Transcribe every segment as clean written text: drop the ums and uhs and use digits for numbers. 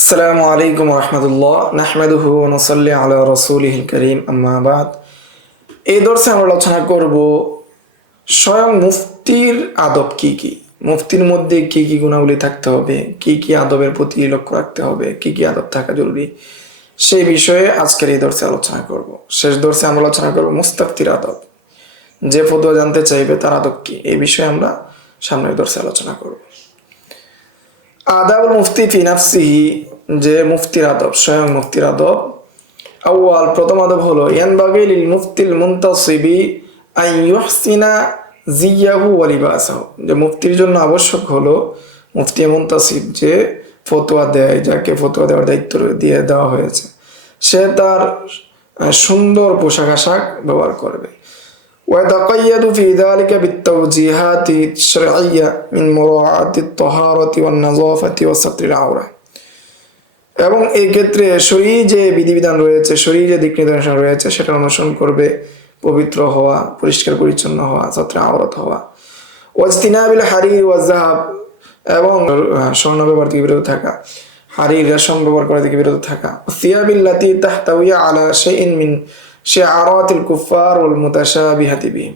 আসসালামু আলাইকুম রহমতুল্লাহ নাহমাদুহু ওয়া নুসাল্লি আলা রাসূলিহিল কারীম আম্মা বাদ। এই দর্শে আমরা আলোচনা করব স্বয়ং মুফতির আদব কি কি, মুফতির মধ্যে কি কি গুণাবলী থাকতে হবে, কি কি আদবের প্রতি লক্ষ্য রাখতে হবে, কি কি আদব থাকা জরুরি, সেই বিষয়ে আজকের এই দর্শে আলোচনা করব। শেষ দর্শে আমরা আলোচনা করব মুস্তাফতির আদব, যে ফতোয়া জানতে চাইবে তার আদব কি, এই বিষয়ে আমরা সামনের দর্শে আলোচনা করব। আদাবুল মুফতি ফি নাফসিহি, যে মুফতির আদব, স্বয়ং মুফতির আদব। আউয়াল, প্রথম আদব হলো ইয়ানবাগি লিল মুফতিল মুনতাসিবি আন ইউহসিনা জিয়াহু ওয়া লিবাসাহু, যে মুফতির জন্য আবশ্যক হলো, মুফতি মুনতাসিব যে ফতোয়া দেয়, যাকে ফতোয়া দেওয়ার দায়িত্ব দিয়ে দেওয়া হয়েছে, সে তার সুন্দর পোশাক আশাক ব্যবহার করবে। ويتقيد في ذلك بالتوجيهات الشرعية من مراعاة الطهارة والنظافة وستر العورة, এবং এই ক্ষেত্রে শরীয়ী যে বিধিবিধান রয়েছে, শরীয়ী যে দিক নির্দেশনা রয়েছে, সেটা অনুসরণ করবে। পবিত্র হওয়া, পরিষ্কার পরিচ্ছন্ন হওয়া, সত্রে আওরাত হওয়া। ওয়াজতিনাবিল হারির ওয়া যাহাব, এবং স্বর্ণ ব্যবহার থেকে বিরত থাকা, হারির রেশম ব্যবহার করা থেকে বিরত থাকা। সিয়াবিল্লাতি তাহতাউই আলা শাইইন মিন শিআরাতিল কুফার ওয়াল মুতাশাবিহাতি বিহিম,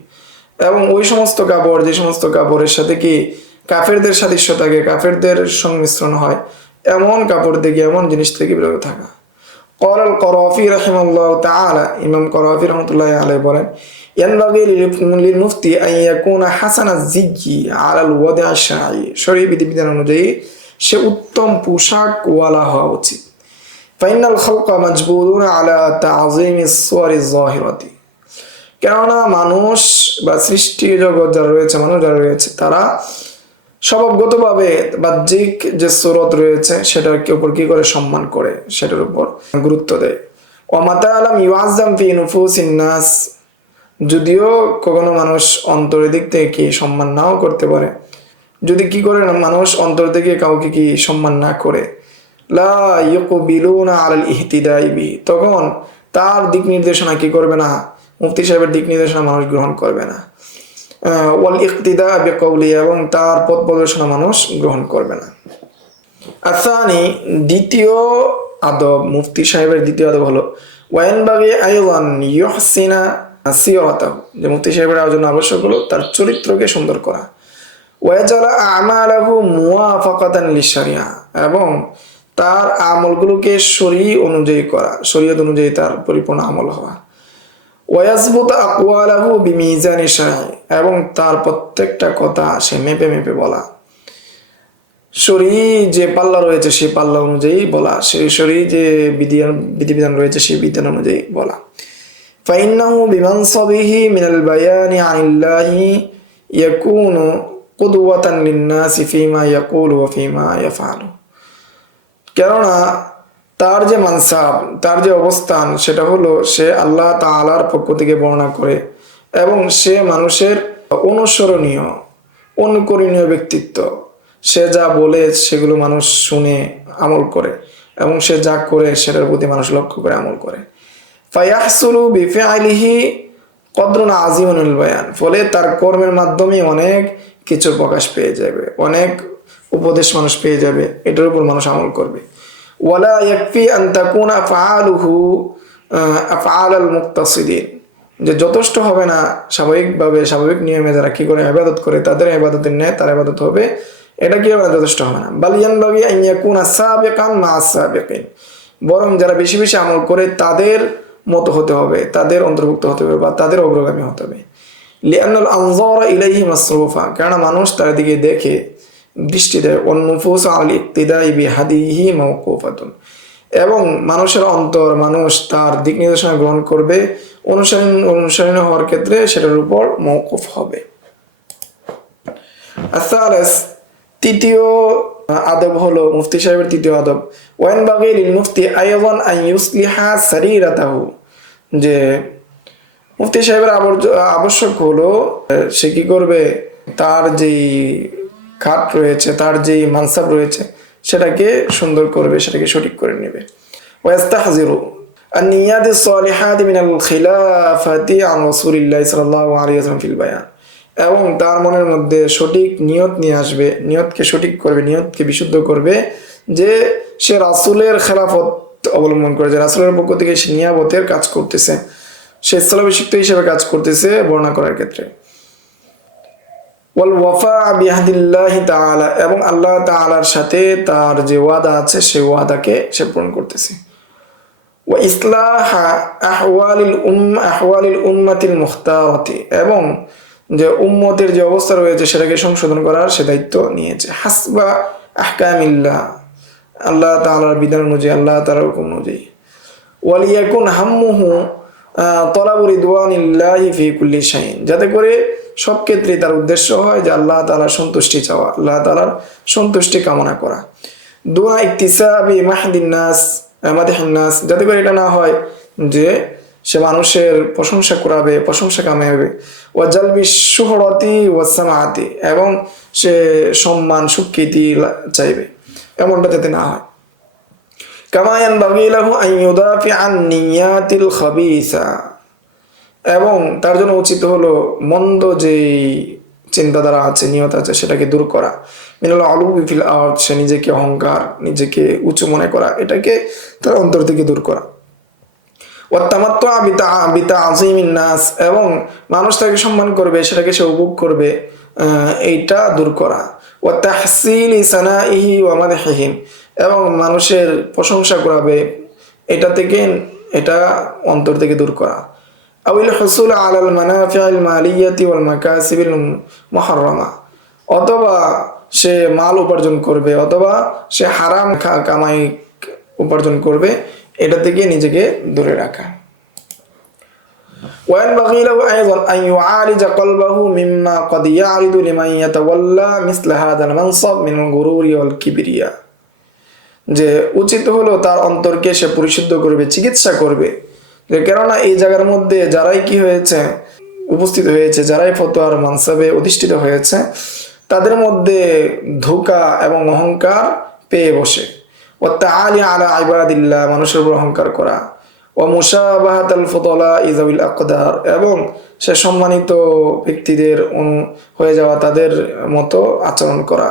এবং ওই সমস্ত কাপড়, যে সমস্ত কাপড়ের সাথে কি কাফেরদের সাদৃশ্য থাকে, কাফেরদের সংমিশ্রণ হয়, এমন কাপড় থেকে, এমন জিনিস থেকে বিরত থাকা। ক্বাল আল করাফি রাহিমাহুল্লাহু তাআলা, ইমাম করাফি রাহমাতুল্লাহি আলাইহি বলেন, ইয়ানবাগি লিল মুফতি আন ইয়াকুনা হাসানাজ জিজ্জি আলাল ওয়াদি' আশ-শারঈ, শরঈ বিধিবিধান অনুযায়ী সে উত্তম পোশাক ওয়ালা হওয়া উচিত। ফাইনাল খালকা মাজবুলুনা আলা তা'যীমিস সুওয়ারিজ যাহিরাতি, কেননা মানুষ বা সৃষ্টি জগৎ যারা রয়েছে, মানুষ যারা রয়েছে, তারা স্বভাবগতভাবে বাহ্যিক যে সুরত রয়েছে সেটার উপর কি করে সম্মান করে, সেটার উপর গুরুত্ব দেয়। ওয়া মাতা আলাম ইউআজ্জাম ফি নুফুসিন নাস, যদিও কখনো মানুষ অন্তরের দিক থেকে কি সম্মান নাও করতে পারে, যদি কি করে না মানুষ অন্তর থেকে কাউকে কি সম্মান না করে, লা ইউকবিলুনা আলাল ইহতিদাই বিহি, তখন তার দিক নির্দেশনা কি করবে না, মুফতি সাহেবের দিক নির্দেশনা মানুষ গ্রহণ করবে না। ওয়াল ইকতিদা বিকাউলি, এবং তার পথ প্রদর্শনা মানুষ গ্রহণ করবে না। আসানি, দ্বিতীয় আদব, মুফতি সাহেবের দ্বিতীয় আদব হলো ওয়াইনবাগি আইয়ান ইউহসিনা সিরাতাহু, যে মুফতি সাহেবের জন্য আবশ্যক হলো তার চরিত্রকে সুন্দর করা। ওয়াজালা আমালাহু মুওয়াফাকাতান লিশরিয়া, এবং তার আমলগুলোকে শরীয়ত অনুযায়ী করা, শরীয়ত অনুযায়ী তার পরিপূর্ণ আমল হওয়া। ওয়াজবুত আকওয়ালাহু বিমিজানি শারঈ, এবং তার প্রত্যেকটা কথা সে মেপে মেপে বলা, শরীয়ী যে পাল্লা রয়েছে সেই পাল্লা অনুযায়ী বলা, সেই শরীয়ী যে বিধিবিধান রয়েছে সেই বিধান অনুযায়ী বলা। ফাইন্নাহু বিমানসাবিহি মিনাল বায়ানি আনিল্লাহি ইয়াকুনু কুদওয়াতান লিন-নাসি ফীমা ইয়াকুলু ওয়া ফীমা ইয়াফআলু, কেননা তার যে মানসাব, তার যে অবস্থান, সেটা হলো সে আল্লাহ তাআলার পক্ষ থেকে বর্ণনা করে, এবং সে মানুষের অনুসরণীয়, অনুকরণীয় ব্যক্তিত্ব। সে যা বলে সেগুলো মানুষ শুনে আমল করে, এবং সে যা করে সেটার প্রতি মানুষ লক্ষ্য করে আমল করে। ফায়াহসুলু বিফিআলিহি কদরুন আযীমুন লিল বায়ান, ফলে তার কর্মের মাধ্যমে অনেক কিছুর প্রকাশ পেয়ে যাবে, অনেক উপদেশ মানুষ পেয়ে যাবে, এটার উপর মানুষ আমল করবে। ওয়ালা ইয়াকফি আন তাকুনা আফআলুহু আফআলাল মুক্তাসিদিন, যে যথেষ্ট হবে না স্বাভাবিকভাবে, স্বাভাবিক নিয়মে যারা কি করে ইবাদত করে, তাদের ইবাদতের ন্যায় তার ইবাদত হবে, এটা কি হবে না, যথেষ্ট হবে না। বাল ইয়ানবাগি আন ইয়াকুনা সাবিকান মা'আস সাবিকিন, বরং যারা বেশি বেশি আমল করে তাদের মতো হতে হবে, তাদের অন্তর্ভুক্ত হতে হবে, বা তাদের অগ্রগামী হতে হবে। লিআন্নাল আনজারা ইলাইহি মাসরুফা, কারণ মানুষ তার দিকে দেখে, দৃষ্টি দেয়। ওয়ান নুফুসু আল ইক্তিদাই বিহাদিহি মাওকুফাতুন, এবং মানুষের অন্তর, মানুষ তার দিক নির্দেশনা গ্রহণ করবে, অনুসরণ হওয়ার ক্ষেত্রে সেটার উপর মওকুফ হবে। আস-সালিস, তৃতীয় আদব হলো মুফতি সাহেবের তৃতীয় আদব ওয়াইনবাগি লিল মুফতি আইয়ান আন ইউসলিহা সারিরাতাহু, যে মুফতি সাহেবের আবশ্যক হলো সে কি করবে, তার যেই খাট রয়েছে, তার যেই মানসাব রয়েছে, সেটাকে সুন্দর করবে, সেটাকে সঠিক করে নেবে। ওয়াস্তাহজিরু আন-নিয়াতিস সালিহাতি মিনাল খিলাফাতি আন রাসূলিল্লাহি সাল্লাল্লাহু আলাইহি ওয়াসাল্লাম ফিল বায়ান, এবং তার মনের মধ্যে সঠিক নিয়ত নিয়ে আসবে, নিয়তকে সঠিক করবে, নিয়তকে বিশুদ্ধ করবে যে সে রাসূলের খেলাফত অবলম্বন করে, যে রাসূলের পক্ষ থেকে সে নিয়াবতের কাজ করতেছে, সে স্থলাভিষিক্ত হিসেবে কাজ করতেছে বর্ণনা করার ক্ষেত্রে। ওয়াল ওয়াফা বিআহদিল্লাহি তাআলা, এবং আল্লাহ তাআলার সাথে তার যে ওয়াদা আছে সেই ওয়াদাকে সে পূরণ করতেছে। ওয়া ইসলাহ আহওয়ালিল উম্মাতিল মুখতারাতি, এবং যে উম্মতের যে অবস্থা রয়েছে সেটাকে সংশোধন করার সে দায়িত্ব নিয়েছে। হাসবা আহকামিল্লাহ, আল্লাহ তাআলার বিধান অনুযায়ী, আল্লাহ তাআলার হুকুম অনুযায়ী। ওয়ালিয়াকুন হাম্মুহু তলাবু রিদওয়ানিল্লাহি ফি কুল্লি শাইইন, যাতে করে সব ক্ষেত্রে তার উদ্দেশ্য হয় যে আল্লাহ তাআলার সন্তুষ্টি চাওয়া, আল্লাহ তাআলার সন্তুষ্টি কামনা করা। দুনা ইকতিসাবি মাহদিন নাস মাদিহিন নাস, যাতে করে এটা না হয় যে সে মানুষের প্রশংসা করাবে, প্রশংসা কামাবে। ওয়া জালবি শুহরতি ওয়া সামাআতি, এবং সে সম্মান স্বীকৃতি চাইবে, এমনটা যাতে না হয়। কামা ইয়ানবাগি লাহু আন ইউদাফি আন নিয়াতিল খাবিসা, এবং তার জন্য উচিত হলো মন্দ যে চিন্তাধারা আছে, নিয়ত আছে, সেটাকে দূর করা। মিনাল আলুবি ফিল আরদ, সে নিজেকে অহংকার, নিজেকে উঁচু মনে করা, এটাকে তার অন্তর থেকে দূর করা। ওয়াত্তামাত্তু বিতা'যীমিন নাস, এবং মানুষ তাকে সম্মান করবে, সেটাকে সে উপভোগ করবে, এইটা দূর করা। ওয়া তাহসিলি সানাইহি ওয়া মাদহিহিম, এবং মানুষের প্রশংসা করাবে, এটা অন্তর থেকে দূর করা। আউল হুসুল আলাল মানাফিআল মালিয়াতি ওয়াল মাকাসিবিল মুহাররামা, অথবা সে মাল উপার্জন করবে, অথবা সে হারাম কামাই উপার্জন করবে, এটা থেকে নিজেকে দূরে রাখা। وينبغي له أيضا أن يعالج قلبه مما قد يعرض لمن يتولى مثل هذا المنصب من الغرور والكبرياء, যে উচিত হলো তার অন্তরকে সে পরিশুদ্ধ করবে, চিকিৎসা করবে, যে কেননা এই জায়গার মধ্যে যারাই কি হয়েছে উপস্থিত হয়েছে, যারাই ফতোয়ার মানসাবে অধিষ্ঠিত হয়েছে, তাদের মধ্যে ধোঁকা এবং অহংকার পেয়ে বসে। ও তাআলি আলা ইবাদিল্লাহ, মানুষের উপর অহংকার করা। ও মুশাবাহাতাল ফুদালা ইযাউল আকদার, এবং সে সম্মানিত ব্যক্তিদের হয়ে যাওয়া, তাদের মতো আচরণ করা।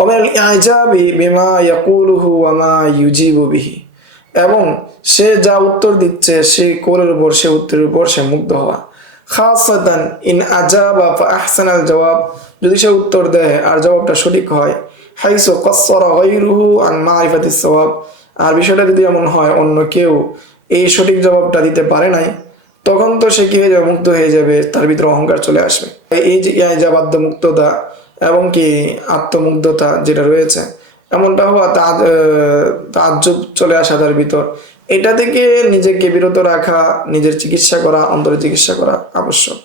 ওমিনাল ইজাবি বিমা ইয়াকুলুহু ওয়া মা ইউজিবু বিহি, এবং সে যা উত্তর দিচ্ছে সেই কোরের উপর, সে উত্তরের উপর সে মুগ্ধ হওয়া। খাসাতান ইন আজাবা ফা আহসানাল জবাব, যদি সে উত্তর দেয় আর জবাবটা সঠিক হয়। হাইসু কাসসারা গায়রুহু আন মারিফাতিস সাওয়াব, আর বিষয়টা যদি এমন হয় অন্য কেউ এই সঠিক জবাবটা দিতে পারে নাই, তখন তো সে কি হয়ে যাবে, মুক্ত হয়ে যাবে, তার ভিতরে অহংকার চলে আসবে। এই যে ইজাবাদ্য মুক্ততা এবং কি আত্মমুগ্ধতা যেটা রয়েছে, এমনটা হওয়া, তাজ্জুব চলে আসা তার ভিতর, এটা থেকে নিজেকে বিরত রাখা, নিজের চিকিৎসা করা, অন্তরের চিকিৎসা করা আবশ্যক।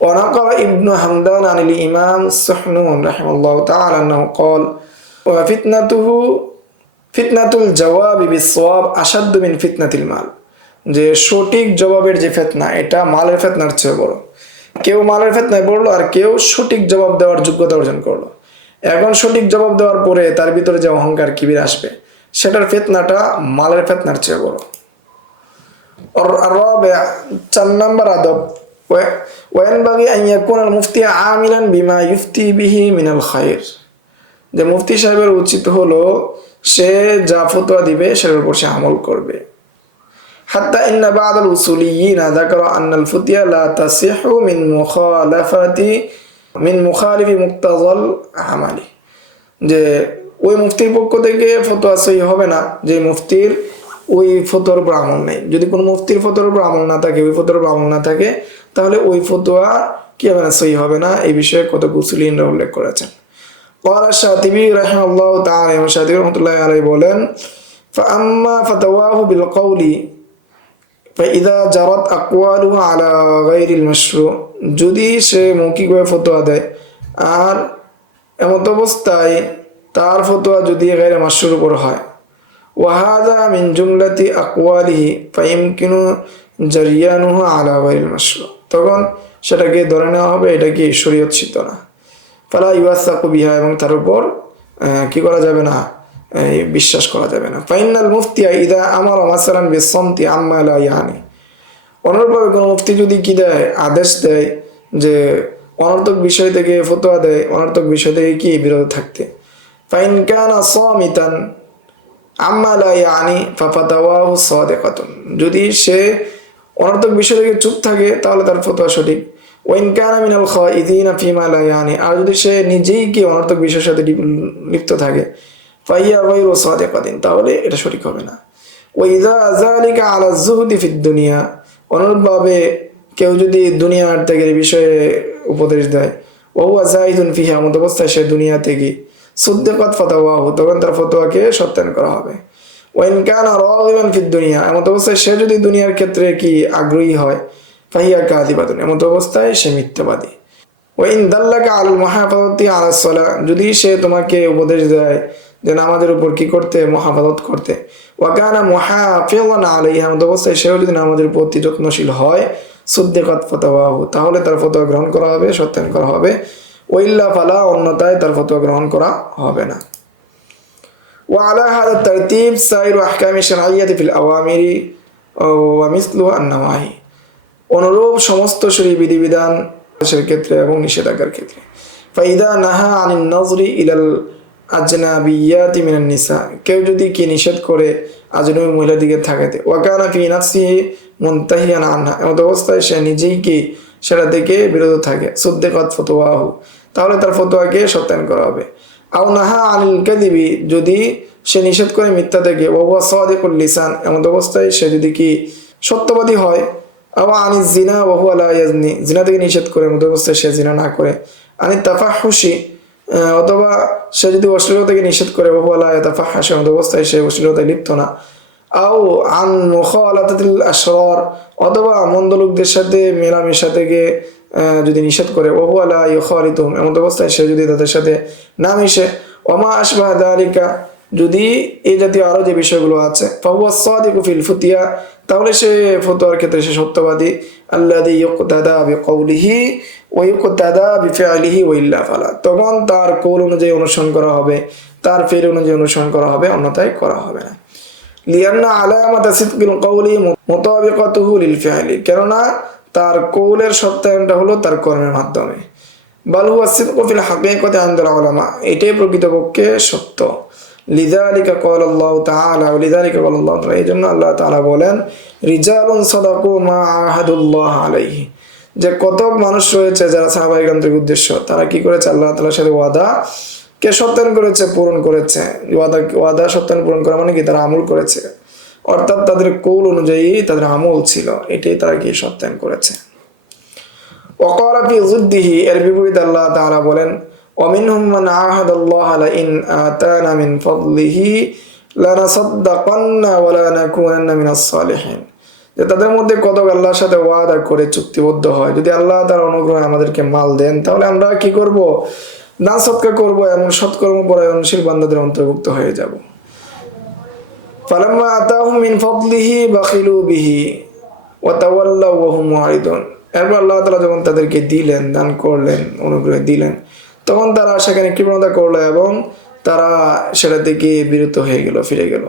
ونقل ابن حمدان عن الإمام السحنون رحمه الله تعالى أنه قال فتنة الجواب بالصواب أشد من فتنة المال, যে সঠিক জবাবের যে ফিতনা, এটা মালের ফিতনার চেয়ে বড়। কেউ মালের ফিতনায় পড়লো আর কেউ সঠিক জবাব দেওয়ার যোগ্যতা অর্জন করলো। এখন সঠিক জবাব দেওয়ার পরে তার ভিতরে যে অহংকার কিবির আসবে, সেটার ফিতনাটা মালের ফিতনার চেয়ে বড়। আর 4 নম্বর আদব, ওয়ানবাগি আন ইয়াকুনাল মুফতি আমিলান বিমা ইফতি বিহি মিনাল খায়র, যে মুফতি সাহেবের উচিত হলো সে যা ফতোয়া দিবে সেটার উপর সে আমল করবে। হাত্তা ইন্না বা'দাল উসুলিয়িনা যাকারা আন্নাল ফুতিয়া লা তাসিহু মিন মুখালিফি মুক্তাজাল আমালি, যে ওই মুফতির পক্ষ থেকে ফতোয়া সহি হবে না যে মুফতির ওই ফতোয়ার উপর আমল নেই। যদি কোনো মুফতির ফতোয়ার উপর আমল না থাকে, ওই ফতোয়ার উপর আমল না থাকে, তাহলে ওই ফতোয়া কি হবে না, সহি হবে না। এই বিষয়ে কত উসুলিয়িনরা উল্লেখ করেছেন। قال الشاطبي رحمه الله تعالى, শাতিবী রাহমাতুল্লাহি আলাইহি বলেন, فأما فتواه بالقول فإذا جرت أقواله على غير المشروع, যদি সে মৌখিকভাবে ফতোয়া দেয় আর এমত অবস্থায় তার ফতোয়া যদি গায়রে মাশরুর উপর হয়, وهذا من جملة أقواله فيمكن جريانه على غير المشروع, তখন সেটাকে ধরে নেওয়া হবে এটা কি শরীয়ত সিদ্ধ না। ফালা ইউসাকু বিহা, এবং তার উপর কি করা যাবে না, বিশ্বাস করা যাবে না। ফাইনাল মুফতিয়া ইদা আমারা মাসালান বিসসামতি আম্মা লা ইয়ানি, অনুরূপভাবে কোনো মুফতি যদি কি দেয়, আদেশ দেয় যে অনর্থক বিষয় থেকে ফতোয়া দেয়, অনর্থক বিষয় থেকে কি বিরত থাকতে, ফাইন কানা সামিতান আম্মা লা ইয়ানি ফাফাতাওয়াহু সাদিকাতুন, যদি সে অনর্থক বিষয় থেকে চুপ থাকে তাহলে তার ফতোয়া সঠিক। ওয়াইন কানা মিনাল খাইদিনা ফিমা লা ইয়ানি, আর যদি সে নিজেই কি অনর্থক বিষয়ের সাথে লিপ্ত থাকে, ফাইয়া গায়রু সাদিকাতিন, তাহলে এটা সঠিক হবে না। ওয়া ইযা যালিকা আলা যুহদি ফিদ দুনিয়া, অনুরূপভাবে কেউ যদি দুনিয়ার ত্যাগের বিষয়ে উপদেশ দেয়, ওয়া হুয়া যাহিদুন ফিহা, এমত অবস্থায় সে দুনিয়া ত্যাগী, সুদ্দিকাত ফাতাওয়াহু, তখন তার ফতোয়াকে সত্যায়ন করা হবে। ওয়াইন কানা রাগিবান ফিদ দুনিয়া, এমত অবস্থায় সে যদি দুনিয়ার ক্ষেত্রে কি আগ্রহী হয়, ফাহিয়া কাযিবাতুন, এমত অবস্থায় সে মিথ্যাবাদী। ওয়াইন দাল্লাকা আল মুহাফাযাতি আলা সালাহ, যদি সে তোমাকে উপদেশ দেয় যে নামাজের উপর কি করতে, মুহাফাজত করতে, ওয়া কানা মুহাফিযান আলাইহা, এমত অবস্থায় সেও যদি নামাজের প্রতি যত্নশীল হয়, সুদ্দিকাত ফাতাওয়াহু, তাহলে তার ফতোয়া গ্রহণ করা হবে, সত্যায়ন করা হবে। ওয়াইল্লা ফালা, অন্যথায় তার ফতোয়া গ্রহণ করা হবে না। وعلى هذا الترتيب سائر أحكام الشرعية في الأوامر ومثلها النواهي, অনুরূপ সমস্ত শরীয়ী বিধিবিধান ক্ষেত্রে এবং নিষেধাজ্ঞার ক্ষেত্রে। ফাইদা নাহা আনিন নজরি ইলাল আজনাবিয়াতি মিনান নিসা, কেউ যদি কি নিষেধ করে আজনবী মহিলার দিকে তাকাতে, ওয়া কানা ফি নাফসিহি মুনতাহিয়ান আনহা, এমত অবস্থায় সে নিজেই কি সেটা থেকে বিরত থাকে, সুদ্দিকাত ফাতাওয়াহু, তাহলে তার ফতোয়াকে সত্যায়ন করা হবে। আও নাহা আনিল কাযিবি, যদি সে নিষেধ করে মিথ্যা থেকে, ওয়া হুয়া সাদিকুল লিসান, এমত অবস্থায় সে যদি কি সত্যবাদী হয়। আও আনিজ জিনা ওয়া হুয়া লা ইয়াজনি, জিনা থেকে নিষেধ করে, এমত অবস্থায় সে জিনা না করে। আনিত তাফাহুশি, অথবা সে যদি অশ্লীলতা থেকে নিষেধ করে, ওয়া হুয়া লা ইয়াতাফাহাশ, এমত অবস্থায় সে অশ্লীলতায় লিপ্ত না। আও আন মুখালাতাতিল আশরার, অথবা মন্দ লোকদের সাথে মেলামেশা থেকে যদি নিষেধ করে, ওয়া হুয়া লা ইউখালিতুহুম, এমত অবস্থায় সে যদি তাদের সাথে না মিশে। ওমা আশবাহা যালিকা, যদি এই জাতীয় আরো যে বিষয়গুলো আছে, ফাহুয়া সাদিকু ফিল ফুতিয়া, তাহলে সে ফতোয়ার ক্ষেত্রে সে সত্যবাদী। আল্লাযী ইউকতাদা বিকাউলিহি ওয়া ইউকতাদা বিফিআলিহি ওয়া ইল্লা ফালা, তখন তার কৌল অনুযায়ী অনুসরণ করা হবে, তার ফেল অনুযায়ী অনুসরণ করা হবে, অন্যথায় করা হবে না। লিআন্না আলামাতা সিদকিল কওলি মুতাবিকাতুহু লিল ফিআলি, কেননা তার কৌলের সত্যায়নটা হলো তার কর্মের মাধ্যমে। বাল হুয়া সিদকু ফিল হাকীকাতি ইনদাল উলামা, এটাই প্রকৃতপক্ষে সত্য। লিযালিকা ক্বালা আল্লাহু তাআলা, লিযালিকা ক্বালা আল্লাহু তাআলা, এইজন্য আল্লাহ তাআলা বলেন, রিজালুন সাদাকু মা আহাদুল্লাহ আলাইহি, যে কতক মানুষ রয়েছে যারা সাহাবায়ে কেরামদের উদ্দেশ্য, তারা কি করেছে, আল্লাহ তাআলার সাথে ওয়াদা কে সত্যায়ন করেছে, পূরণ করেছে। ওয়াদা সত্যায়ন পূরণ করা মানে কি, তারা আমল করেছে, অর্থাৎ তাদের কৌল অনুযায়ী তাদের আমল ছিল, এটাই তারা কি সত্যায়ন করেছে। ওয়াকালা ফি যুদ্দিহি, এর বিপরীতে আল্লাহ তাআলা বলেন, ওয়ামিনহুম মান আহাদাল্লাহ লা ইন আতানা মিন ফাদলিহি লানাসাদ্দাকান্না ওয়া লানাকুনান্না মিনাস সালিহিন, যে তাদের মধ্যে কতক আল্লাহর সাথে ওয়াদা করে চুক্তিবদ্ধ হয়, যদি আল্লাহ তার অনুগ্রহে আমাদেরকে মাল দেন তাহলে আমরা কি করব, দান সদকা করব, এমন সৎকর্ম পরায়ণশীল বান্দাদের অন্তর্ভুক্ত হয়ে যাব। ফালাম্মা আতাহুম মিন ফাদলিহি বাখিলু বিহি ওয়া তাওয়াল্লাউ ওয়া হুম মুআরিদুন, এরপর আল্লাহ তাআলা যখন তাদেরকে দিলেন, দান করলেন, অনুগ্রহ দিলেন, তখন তারা সেখানে কৃপণতা করলো এবং তারা সেটা থেকে বিরত হয়ে গেল, ফিরে গেল।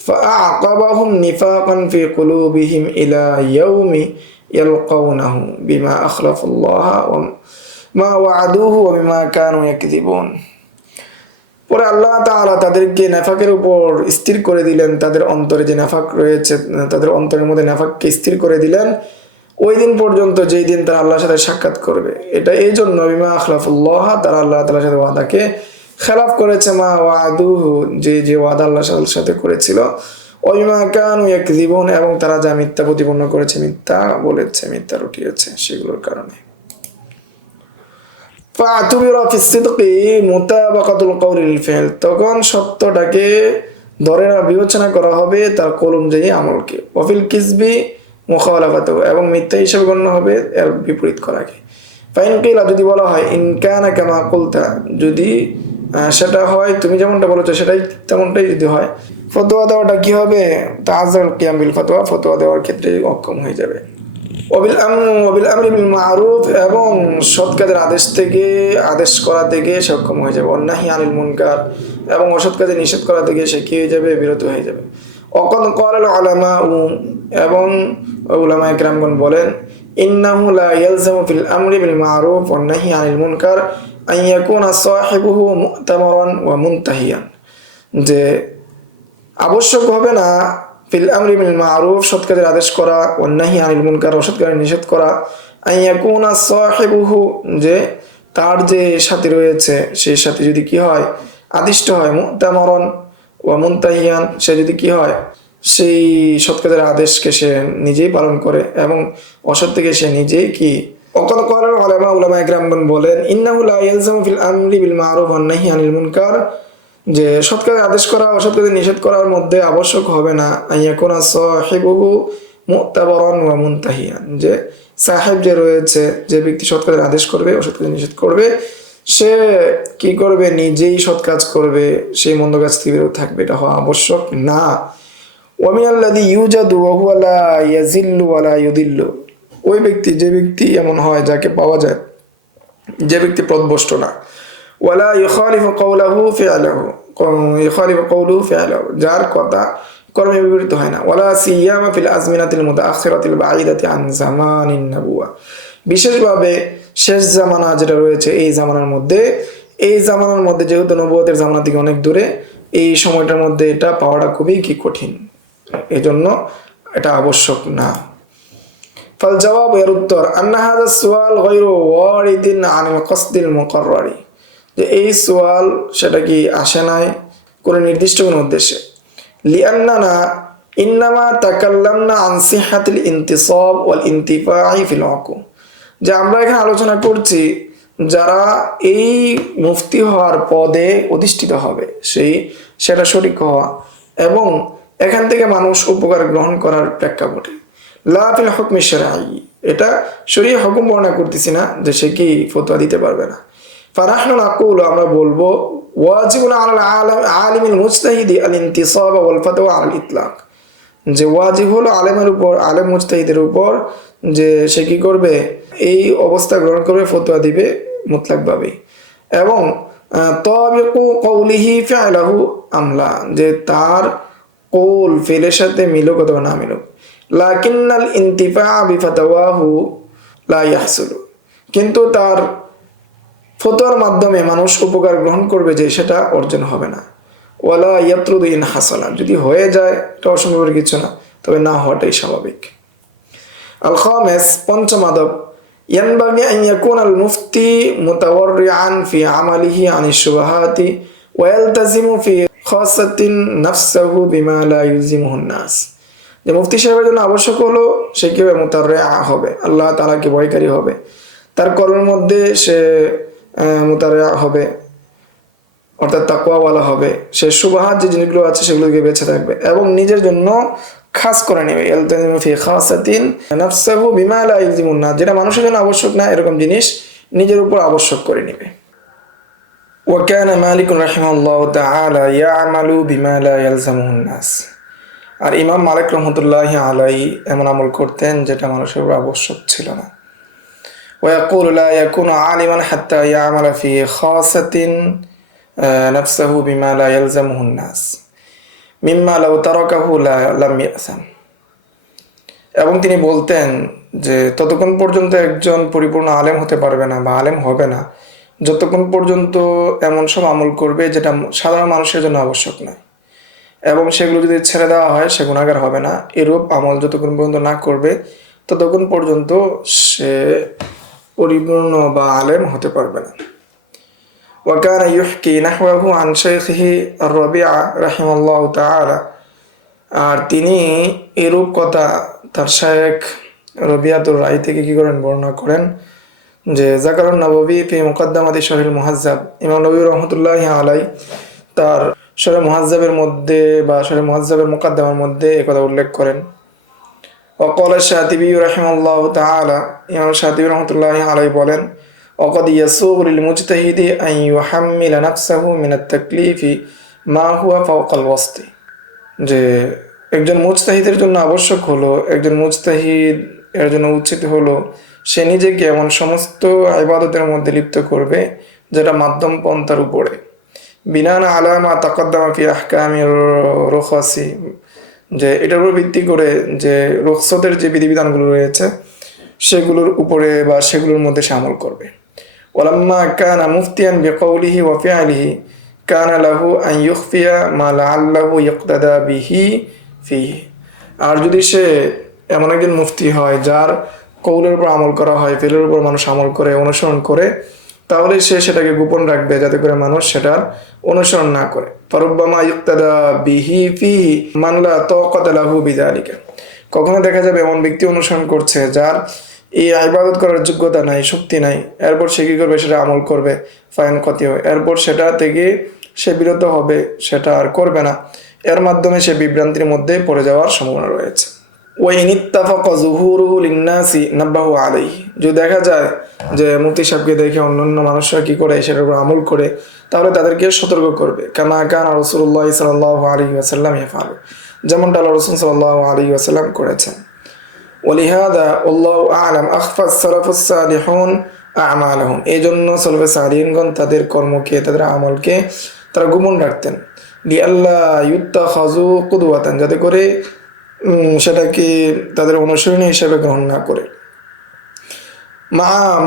ফাআকাবাহুম নিফাকান ফি কুলুবিহিম ইলা ইয়াউমি ইয়ালকাউনাহু বিমা আখলাফুল্লাহ ওয়া মা ওয়া'আদুহু ওয়া বিমা কানু ইয়াকযিবুন, পরে আল্লাহ তাআলা তাদেরকে নেফাকের উপর স্থির করে দিলেন, তাদের অন্তরে যে নেফাক রয়েছে, তাদের অন্তরের মধ্যে নেফাককে স্থির করে দিলেন ওই দিন পর্যন্ত, যেই দিন তারা আল্লাহর সাথে সাক্ষাৎ করবে। এটা এই জন্য বিমা আখলাফুল্লাহ, তারা আল্লাহ তাআলার সাথে ওয়াদাকে খেলাফ করেছে, মা ওয়া'আদুহু, যে ওয়াদা আল্লাহর সাথে করেছিল, ওয়া বিমা কানু ইয়াকযিবুন, এবং তারা যা মিথ্যা প্রতিপন্ন করেছে, মিথ্যা বলেছে, মিথ্যা রটিয়েছে, সেগুলোর কারণে। ফা'তুবিরা ফিস সিদকি মুতাবাকাতুল কওলি লিল ফি'ল, তখন সত্যটাকে ধরে বিবেচনা করা হবে তার কৌল অনুযায়ী আমলকে। ওয়া ফিল কিযবি মুখালাফাতুহু, এবং মিথ্যা হিসেবে গণ্য হবে এর বিপরীত করাকে। ফাইন কিলা, যদি বলা হয়, ইন কানা কামা কুলতা, যদি সেটা হয় তুমি যেমনটা বলেছো সেটাই তেমনটাই যদি হয়, ফতোয়া দেওয়াটা কি হবে, তাআজ্জাল কিয়াম বিল ফাতোয়া, ফতোয়া দেওয়ার ক্ষেত্রে অক্ষম হয়ে যাবে। ওয়াবিল আমরি বিল মারুফ, এবং সৎ কাজের আদেশ করা থেকে সক্ষম হয়ে যাবে। ওয়ান্নাহি আনিল মুনকার, এবং অসৎ কাজে নিষেধ করা থেকে সে কি হয়ে যাবে, বিরত হয়ে যাবে। ওয়াকাদ ক্বালাল উলামা, এবং উলামায়ে কেরামগণ বলেন, ইন্নাহু লা ইয়ালজামু ফিল আমরি বিল মারুফ ওয়ান নাহি আনিল মুনকার আন ইয়াকুনা সাহিবুহু মু'তামারান ওয়া মুনতাহিয়ান, যে আবশ্যক হবে না ফিল আমরি বিল মারুফ, সৎ কাজের আদেশ করা, ওয়ান নাহি আনিল মুনকার, অসৎ কাজের নিষেধ করা। আন ইয়াকুনা সাহিবুহু, যে তার যে সাথী রয়েছে সেই সাথী যদি কি হয়, আদিষ্ট হয়, মু'তামারান ওয়া মুনতাহিয়ান, সে যদি কি হয়, সেই সৎ কাজের আদেশকে সে নিজেই পালন করে এবং অসৎ থেকে সে নিজেই কি। ওয়াকাদ ক্বালা উলামা, উলামা ইকরামগণ বলেন, ইন্নাহু লা ইয়ালজামু ফিল আমরি বিল মারুফ ওয়ান নাহি আনিল মুনকার, যে সৎ কাজের আদেশ করা অসৎ কাজের নিষেধ করার মধ্যে আবশ্যক হবে না আন ইয়াকুনা সাহিবুহু মু'তাবারান ওয়া মুনতাহিয়ান, যে সাহেব যে রয়েছে, যে ব্যক্তি সৎ কাজের আদেশ করবে অসৎ কাজের নিষেধ করবে, সে কি করবে, নিজেই সৎ কাজ করবে, সেই মন্দ কাজ থেকে বিরত থাকবে, এটা হওয়া আবশ্যক না। ওয়ামিনাল্লাযী ইউজাদু ওয়া হুয়া লা ইয়াযিল্লু ওয়া লা ইউদিল্লু, ওই ব্যক্তি, যে ব্যক্তি এমন হয় যাকে পাওয়া যায়, যে ব্যক্তি পথভ্রষ্ট না, ওয়ালা ইউখালিফু কাওলাহু ফি'লাহু, ইউখালিফু কাওলুহু ফি'লাহু, যার কথা কর্মে বিপরীত হয় না, ওয়ালা সিয়ামা ফিল আজমিনাতিল মুতাআখিরাতিল বাঈদাতি আন জামানিন নবুওয়া, বিশেষভাবে শেষ জামানা যেটা রয়েছে এই জামানার মধ্যে, এই জামানার মধ্যে যেহেতু নবুয়তের জামানা থেকে অনেক দূরে, এই সময়টার মধ্যে এটা পাওয়াটা খুবই কি কঠিন, এই জন্য এটা আবশ্যক না। ফাল জবাব, এর উত্তর, আন্না হাযা সুআল গায়রু ওয়ারিদিন আনিল কসদিল মুকাররারি, যে এই সুয়াল সেটা কি আসে নাই কোনো নির্দিষ্ট কোনো উদ্দেশ্যে। লিআন্নানা ইন্নামা তাকাল্লামনা আন সিহাতিল ইনতিসাব ওয়াল ইনতিফাই ফিল হকুম, যে আমরা এখানে আলোচনা করছি যারা এই মুফতি হওয়ার পদে অধিষ্ঠিত হবে, সেটা সঠিক হওয়া এবং এখান থেকে মানুষ উপকার গ্রহণ করার প্রেক্ষাপটে। লা ফিল হুকমি শারঈ, এটা শরীয়ত হুকুম বর্ণনা করতেছি না যে সে কি ফতোয়া দিতে পারবে না। ফানাহনু নাকুলু, আমরা বলবো, ওয়াজিবুন আলাল আলিমিল মুজতাহিদি আল ইনতিসাব ওয়াল ফাতওয়া আল ইতলাক, যে ওয়াজিব হলো আলেমের উপর, আলেম মুজতাহিদের উপর, যে সে কি করবে, এই অবস্থা গ্রহণ করবে, ফতোয়া দিবে মুতলাকভাবে, এবং তাবিকু কওলিহি ফি'লাহু আমলা, যে তার কৌল ফেলের সাথে মিলুক অথবা না মিলুক। লাকিন্নাল ইনতিফা বিফাতাওয়াহু লা ইয়াহসুলু, কিন্তু তার ফতোয়ার মাধ্যমে মানুষ উপকার গ্রহণ করবে যে সেটা অর্জন হবে না। ওয়ালা ইয়াতরুদু ইন হাসালা, যদি হয়ে যায় এটা অসম্ভবের কিছু না, তবে না হওয়াটাই স্বাভাবিক। আল খামিস, পঞ্চম আদব, ইয়ানবাগি আন ইয়াকুনা আল মুফতি মুতাওয়াররিআন ফি আমালিহি আনিশ শুবহাতি ওয়া ইয়ালতাজিমু ফি খাসাতিন নাফসাহু বিমা লা ইউলজিমুহুন নাস, যে মুফতি সাহেবের জন্য আবশ্যক হলো সে কিভাবে মুতাওয়াররিআ হবে, আল্লাহ তাআলাকে ভয়কারী হবে, তার কর্মের মধ্যে সে মুতাওয়াররিআ হবে, অর্থাৎ তাকওয়াওয়ালা হবে, সে শুবহাত যে জিনিসগুলো আছে সেগুলো থেকে বেঁচে থাকবে এবং নিজের জন্য খাস করে নেবে। ইয়ালতাজিমু ফি খাসাতিন নাফসাহু বিমা লা ইউলজিমুন নাস, যেটা মানুষের জন্য আবশ্যক না এরকম জিনিস নিজের উপর আবশ্যক করে নেবে। ওয়া কানা মালিক রাহিমাহুল্লাহু তাআলা ইয়ামালু বিমা লা ইয়ালজামুহুন নাস, আর ইমাম মালিক রাহমাতুল্লাহি আলাইহি এমন আমল করতেন যেটা মানুষের উপর আবশ্যক ছিল না। ওয়া ইয়াকুলু লা ইয়াকুনু আলিমান হাত্তা ইয়ামালা ফি খাসাতিন নাফসাহু বিমা লা ইয়ালজামুহুন নাস মিম্মা লাউ তারাকাহু লাম ইয়াসাম, এবং তিনি বলতেন যে ততক্ষণ পর্যন্ত একজন পরিপূর্ণ আলেম হতে পারবে না বা আলেম হবে না যতক্ষণ পর্যন্ত এমন সব আমল করবে যেটা সাধারণ মানুষের জন্য আবশ্যক নয়, এবং সেগুলো যদি ছেড়ে দেওয়া হয় সে গুনাহগার হবে না। এরূপ আমল যতক্ষণ পর্যন্ত না করবে ততক্ষণ পর্যন্ত সে পরিপূর্ণ বা আলেম হতে পারবে না। وكان يحكي نحوه عن شيخه الربيع رحمه الله تعالى, আর তিনি এরূপ কথা তার শেখ রবিয়াতুর রাই থেকে কি করেন, বর্ণনা করেন, যে যাকারুন নববী ফি মুকদ্দামাতি শরহিল মুহাজ্জাব, ইমাম নবী রাহমাতুল্লাহি আলাইহি তার শরহ মুহাজ্জাবের মধ্যে বা শরহ মুহাজ্জাবের মুকদ্দামার মধ্যে এই কথা উল্লেখ করেন। وقال الشاطبي رحمه الله تعالى, ইমাম শাতিবী রাহমাতুল্লাহি আলাইহি বলেন, وقد يسوغ للمجتهد أن يحمل نفسه من التكليف ما هو فوق الوسط, যে একজন মুজতাহিদের জন্য আবশ্যক হলো, একজন মুজতাহিদ এর জন্য উচিত হলো সে নিজেকে এমন সমস্ত ইবাদতের মধ্যে লিপ্ত করবে যেটা মাধ্যম পন্থার উপরে, বিনান আলা মা তাকদ্দামা ফি আহকামির রুখাসি, যে এটার উপর ভিত্তি করে যে রুখসতের যে বিধিবিধানগুলো রয়েছে সেগুলোর উপরে বা সেগুলোর মধ্যে সে আমল করবে। ওয়ালাম্মা কানা মুফতিয়ান বিকৌলিহি ওয়া ফিআলিহি কানা লাহু আন ইউখফিয়া মা লাআল্লাহু ইক্তাদা বিহি ফিহি। আর যদি সে এমন একজন মুফতি হয় যার কৌলের উপর আমল করা হয়, ফেলের উপর মানুষ আমল করে, অনুসরণ করে, তাহলে সে সেটাকে গোপন রাখবে যাতে করে মানুষ সেটার অনুসরণ না করে। ফারুব্বামা ইক্তাদা বিহি ফিহি মান লা তাকাতা লাহু বিযালিকা। কখনো দেখা যাবে এমন ব্যক্তি অনুসরণ করছে যার এই ইবাদত করার যোগ্যতা নাই, শক্তি নাই, এরপর সে কি করবে, সেটা আমল করবে, ফাইন ক্ষতি হয়, এরপর সেটা থেকে সে বিরত হবে, সেটা আর করবে না, এর মাধ্যমে সে বিভ্রান্তির মধ্যে পড়ে যাওয়ার সম্ভাবনা রয়েছে। ওয়াইন ইত্তাফাকা যুহুরুহু লিন-নাসি নাব্বাহু আলাইহি। যদি দেখা যায় যে মুফতি সাহেবকে দেখে অন্যান্য মানুষরা কি করে সেটার উপর আমল করে, তাহলে তাদেরকে সতর্ক করবে। কামা কানা রাসূলুল্লাহ সাল্লাল্লাহু আলাইহি ওয়াসাল্লাম ইয়াফআলু, যেমনটা আল্লাহ রাসূল সাল্লাল্লাহু আলাইহি ওয়াসাল্লাম করেছেন। ওয়ালিহাদা আল্লাহু আ'লাম আখফা সালাফুস সালিহুন আমালহুম। এই জন্য সালাফে সালিহিনগণ তাদের কর্মকে, তাদের আমলকে তারা গোপন রাখতেন। লিআল্লা ইউত্তাখাযু কুদওয়াতান, যাতে করে সেটাকে তাদের অনুসরণীয় হিসেবে গ্রহণ না করে।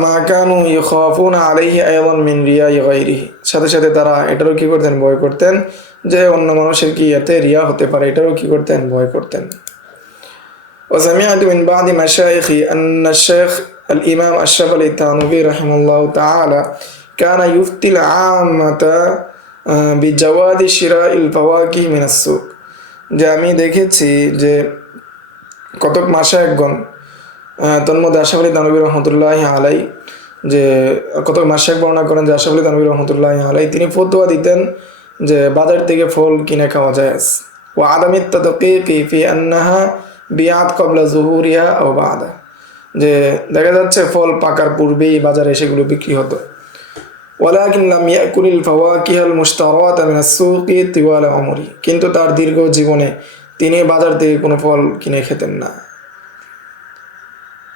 মা কানু ইখাফুনা আলাইহি আইদান মিন রিয়াই গায়রিহি, সাথে সাথে তারা এটারও কি করতেন, ভয় করতেন যে অন্য মানুষের কি এতে রিয়া হতে পারে, এটারও কি করতেন, ভয় করতেন। وسمعت من بعض مشايخي أن الشيخ الإمام الشافعي التانوبي رحمه الله تعالى كان يفتي العامة بجواز شراء الفواكه من السوق। যে আমি দেখেছি যে কতক মাশায়েখগণ, তন্মধ্যে আশরাফ আলী থানভী রহমতুল্লাহি আলাই, যে কতক মাশায়েখ বর্ণনা করেন যে আশরাফ আলী থানভী রহমতুল্লাহি আলাই তিনি ফতোয়া দিতেন যে বাজার থেকে ফল কিনে খাওয়া জায়েজ। ওয়া আদামিত তাদকিকি ফি আন্নাহা বিআত ক্বাবলা যুহুরিহা আও বা'দা, যে দেখা যাচ্ছে ফল পাকার পূর্বেই বাজারে সেগুলো বিক্রি হতো। ওয়ালাকিন লাম ইয়াকুলিল ফাওয়াকিহাল মুশতারাতা মিনাস সুকি তিওয়ালা উমরি, কিন্তু তার দীর্ঘ জীবনে তিনি বাজার থেকে কোনো ফল কিনে খেতেন না।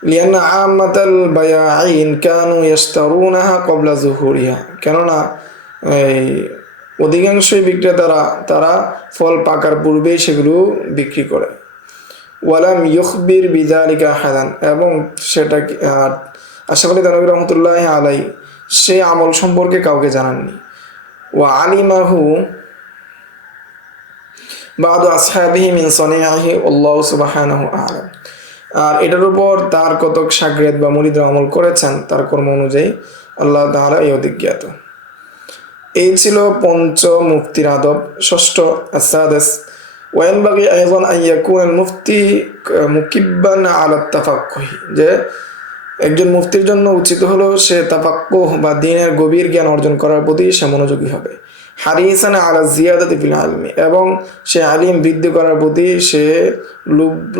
লিআন্না আম্মাতাল বায়াঈন কানু ইয়াশতারুনাহা ক্বাবলা যুহুরিহা, কেননা অধিকাংশই বিক্রেতারা তারা ফল পাকার পূর্বেই সেগুলো বিক্রি করে। ওয়ালাম ইউখবির বিযালিকা আহাদান, এবং সেটা আশরাফ আলী থানভী রহমতুল্লাহি আলাই সে আমল সম্পর্কে কাউকে জানাননি। ওয়া আলিমাহু বা'দু আসহাবিহি মিন সানিইহি আল্লাহু সুবহানাহু আ'লাম। আর এটার উপর তার কতক শাগরেদ বা মুরিদরা আমল করেছেন তার কর্ম অনুযায়ী, আল্লাহ তাআলা এই অধিজ্ঞাত। এই ছিল পঞ্চম মুফতির আদব। ষষ্ঠ আস-সাদিস ওয়ায়ানবাগি আইযান আন ইয়াকুনাল মুফতি মুকিব্বান আলা তাফাক্কুহ, যে একজন মুফতির জন্য উচিত হলো সে তাফাক্কুহ বা দ্বীনের গভীর জ্ঞান অর্জন করার প্রতি সে মনোযোগী হবে। হারিসান আলা জিয়াদাতি ফিল ইলমি, এবং সে আলিম বৃদ্ধি করার প্রতি সে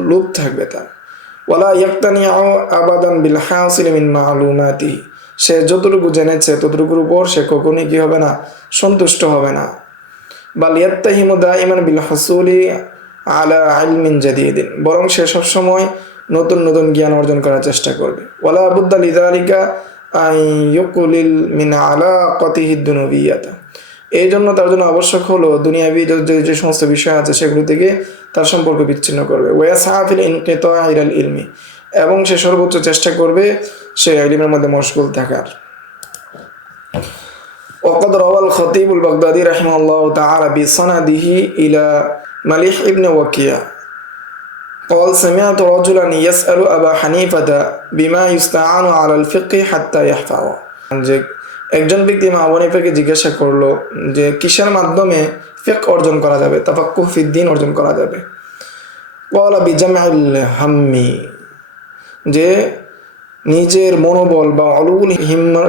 লোভ থাকবে তার। ওয়ালা ইয়াক্তানিউ আবাদান বিল হাসিল মিন মালুমাতিহি, সে যতটুকু জেনেছে ততটুকুর উপর সে কখনোই কি হবে না, সন্তুষ্ট হবে না। বাল ইয়াত্তাহিমু দাইমান বিল হুসুলি আলা ইলমিন জাদীদিন, বরং সে সবসময় নতুন নতুন জ্ঞান অর্জন করার চেষ্টা করবে। ওয়ালা বুদ্দা লিযালিকা আন ইউকলিল মিন আলাকাতিহি দুনুবিয়াতা, এই জন্য তার জন্য আবশ্যক হলো দুনিয়াবি যে সমস্ত বিষয় আছে সেগুলো থেকে তার সম্পর্ক বিচ্ছিন্ন করবে। ওয়াসআ ফিল ইনকিতাই ইলাল ইলমি, এবং সে সর্বোচ্চ চেষ্টা করবে সে ইলমের মধ্যে মশগুল থাকার। وقد روى الخطيب البغدادي رحمه الله تعالى بسنده إلى مليح ابن وكيع قال سمعت رجلا يسأل أبا حنيفة بما يستعان على الفقه حتى يحفظه, যে একজন ব্যক্তি ইমাম আবু হানিফাকে জিজ্ঞাসা করলো যে কিসের মাধ্যমে ফিকহ অর্জন করা যাবে, তাফাক্কুহ ফিদ্দিন অর্জন করা যাবে। ক্বালা বিজামইল হাম্মি, যে নিজের মনোবল বা উলুল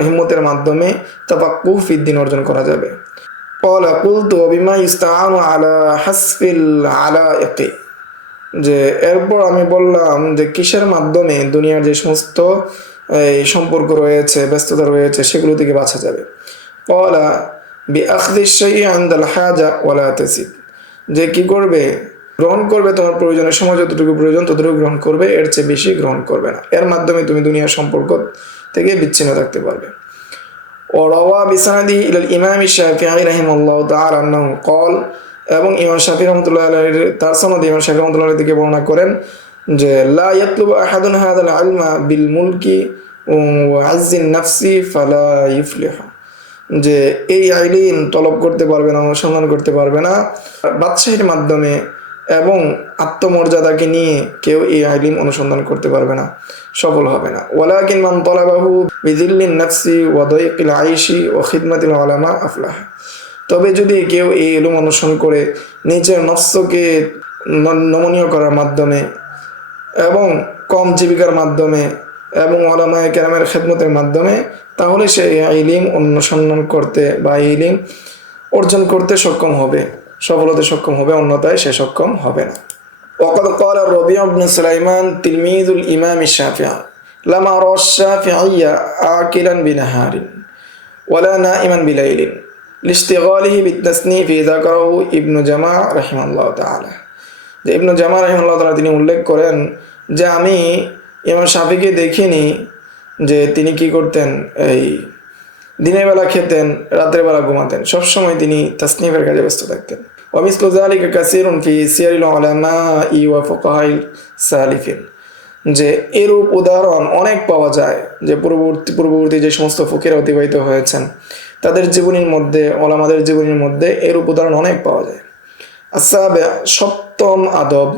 হিম্মতের মাধ্যমে তাফাক্কুহ ফিদ্দিন অর্জন করা যাবে। ক্বালা কুলতু বিমা ইস্তাআনু আলা হাসফিল আলাইকি, যে এরপর আমি বললাম যে কিসের মাধ্যমে দুনিয়ার যে সমস্ত সম্পর্ক রয়েছে, ব্যস্ততা রয়েছে, সেগুলো থেকে বাঁচা যাবে। ক্বালা বিআখযি শাইই ইনদাল হাজা ওয়ালা তাসিদ, যে কি করবে, গ্রহণ করবে তোমার প্রয়োজনের সময় যতটুকু প্রয়োজন ততটুকু গ্রহণ করবে, এর চেয়ে বেশি গ্রহণ করবে না, এর মাধ্যমে তুমি দুনিয়ার সম্পর্ক থেকে বিচ্ছিন্ন থাকতে পারবে। ওয়ারাওয়া বিসানাদি ইলাল ইমাম শাফিঈ রাহিমাহুল্লাহু তাআলা আন্নাহু ক্বাল, এবং ইমাম শাফিঈ রাহমাতুল্লাহি আলাইহি তার সনদে ইমাম শাফিঈ রাহমাতুল্লাহি থেকে বর্ণনা করেন যে লা ইয়াতলুবু আহাদুন হাযাল ইলমা বিল মুলকি ওয়াজিন নাফসি ফালা ইফলিহ, যে এই ইলম তলব করতে পারবে না, অনুসন্ধান করতে পারবে না বাদশাহীর মাধ্যমে এবং আত্মমর্যাদাকে নিয়ে কেউ এই ইলম অনুসন্ধান করতে পারবে না, সফল হবে না। ওয়ালাকিন মান তালাবাহু বিযিল্লিন নাফসি ওয়া দায়কিল আইশি ওয়া খিদমাতিল উলামা আফলাহ। তবে যদি কেউ এই ইলম অনুসরণ করে নিজের নফসকে নমনীয় করার মাধ্যমে এবং কম জীবিকার মাধ্যমে এবং ওলামায়ে কেরামের খেদমতের মাধ্যমে, তাহলে সে ইলম অনুসন্ধান করতে বা ইলম অর্জন করতে সক্ষম হবে, সফল হতে সক্ষম হবে, অন্যথায় সে সক্ষম হবে না। وقد قال الربيع بن سليمان تلميذ الإمام الشافعي لم أرى الشافعي آكلا بنهار ولا نائما بليل لاشتغاله بالتصنيف ذكره ابن جماع رحمه الله تعالى। যে ইবনু জামা রাহিমাহুল্লাহ তাআলা তিনি উল্লেখ করেন যে আমি ইমাম শাফিকে দেখিনি যে তিনি কি করতেন, এই দিনের বেলা খেতেন, রাতের বেলা ঘুমাতেন, সবসময় তিনি তাসনিফের কাজে ব্যস্ত থাকতেন। ওয়ামিসলু যালিকা কাসীরুন ফি সিয়ারিল উলামাই ওয়া ফুকাহাইল সালিফিন, যে এরূপ উদাহরণ অনেক পাওয়া যায় যে পূর্ববর্তী যে সমস্ত ফকিরা অতিবাহিত হয়েছেন তাদের জীবনীর মধ্যে, ওলামাদের জীবনীর মধ্যে এরূপ উদাহরণ অনেক পাওয়া যায়। আসাবে, সপ্তম আদব,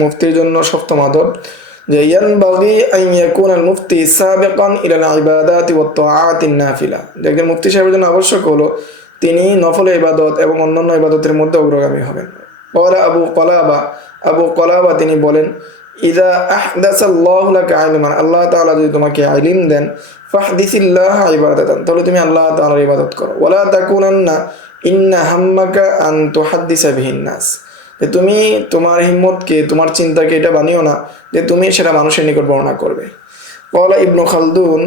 মুফতির জন্য সপ্তম আদব, যে ইয়ানবাগি আন ইয়াকুনাল মুফতি সাবিকান ইলাল ইবাদাতি ওয়াত তাআতিন নাফিলা, যে একজন মুফতি সাহেবের জন্য আবশ্যক হলো তিনি নফল ইবাদত এবং অন্যান্য ইবাদতের মধ্যে অগ্রগামী হবেন। ক্বালা আবু কলাবা তিনি বলেন, ইযা আহদাসাল্লাহু লাকা ইলমান, আল্লাহ তাআলা যদি তোমাকে ইলম দেন, ফাহদিসিল্লাহ ইবাদাতান, তাহলে তুমি আল্লাহ তাআলার ইবাদত করো। ওয়ালা তাকুনান্না ইন্না হাম্মাকা আন তুহাদ্দিসা বিহিন নাস, যে তুমি তোমার হিম্মতকে, তোমার চিন্তাকে এটা বানিও না যে তুমি সেটা মানুষের নিকট বর্ণনা করবে। ক্বালা ইবনু খালদুন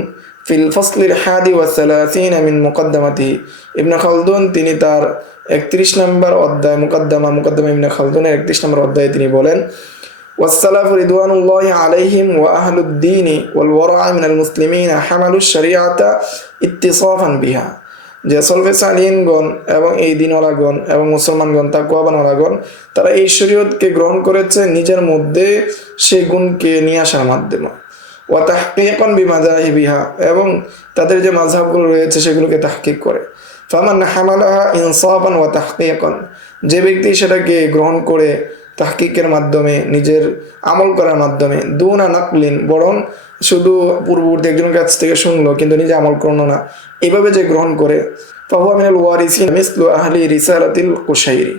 ফিল ফসলিল হাদি ওয়া সালাসিন মিন মুকদ্দামাতিহি, ইবনু খালদুন তিনি তার 31 নম্বর অধ্যায় মুকদ্দামা ইবনু খালদুনের 31 নম্বর অধ্যায়ে তিনি বলেন, ওয়াসসালাফু রিদওয়ানুল্লাহি আলাইহিম ওয়া আহলুদ দ্বীনি ওয়াল ওয়ারা মিনাল মুসলিমিন হামালুশ শরিয়াতা ইত্তিসাফান বিহা, যে সলফে সালিহিনগণ এবং এই দিনওয়ালাগণ এবং মুসলমানগণ তাকওয়াবানওয়ালাগণ তারা এই শরীয়তকে গ্রহণ করেছে নিজের মধ্যে সেই গুণকে নিয়ে আসার মাধ্যমে। ওয়া তাহকীকান বিমাযাহিবিহা, এবং তাদের যে মাযহাবগুলো রয়েছে সেগুলোকে তাহকিক করে। ফামান হামালাহা ইনসাফান ওয়া তাহকীকান, যে ব্যক্তি সেটাকে গ্রহণ করে তাহকিকের মাধ্যমে, নিজের আমল করার মাধ্যমে, দুনা নাকলিন, বরং শুধু পূর্ববর্তী একজনের কাছ থেকে শুনলো কিন্তু নিজে আমল করলো না, এভাবে যে গ্রহণ করে, ফাহুয়া মিনাল ওয়ারিসিন মিসলু আহলি রিসালাতিল কুশাইরি,